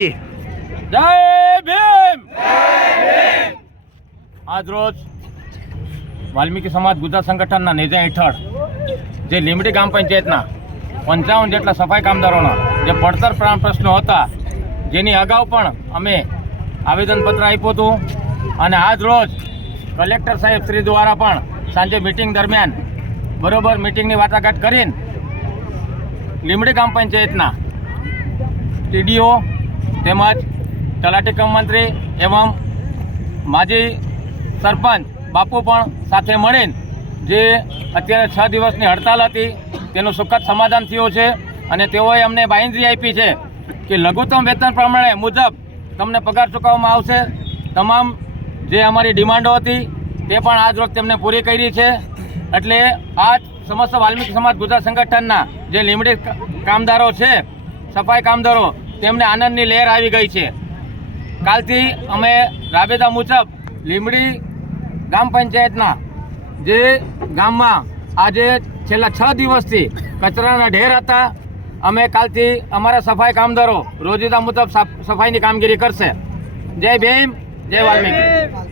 જય ભીમ! આજ રોજ વાલ્મીકી સમાજ ગુજરાત સંગઠનના નેજા હેઠળ જે લીમડી ગ્રામ પંચાયતના પંચાવન જેટલા સફાઈ કામદારોના જે પડતર પ્રાણ પ્રશ્નો હતા, જેની અગાઉ પણ અમે આવેદનપત્ર આપ્યું હતું. અને આજ રોજ કલેક્ટર સાહેબ શ્રી દ્વારા પણ સાંજે મિટિંગ દરમિયાન બરોબર મિટિંગની વાટાઘાટ કરીને લીમડી ગ્રામ પંચાયતના ટીડીઓ તેમજ તલાટી કમ મંત્રી એવમ માજી સરપંચ બાપુ પણ સાથે મળીને જે અત્યારે છ દિવસની હડતાલ હતી, તેનું સુખદ સમાધાન થયું છે અને તેઓએ અમને બાંયધરી આપી છે કે લઘુત્તમ વેતન પ્રમાણે મુજબ તમને પગાર ચૂકવવામાં આવશે. તમામ જે અમારી ડિમાન્ડો હતી, તે પણ આજ રોજ તેમને પૂરી કરી છે. એટલે આજ સમસ્ત વાલ્મીકી સમાજ ગુજરાત સંગઠનના જે લીમડી કામદારો છે, સફાઈ કામદારો તેમને આનંદની લહેર આવી ગઈ છે. કાલથી અમે રાબેતા મુજબ લીમડી ગ્રામ પંચાયતના જે ગામમાં આજે છેલ્લા છ દિવસથી કચરાના ઢેર હતા. અમે કાલથી અમારા સફાઈ કામદારો રોજિંદા મુજબ સાફ- સફાઈની કામગીરી કરશે. જય ભીમ જય વાલ્મીકી.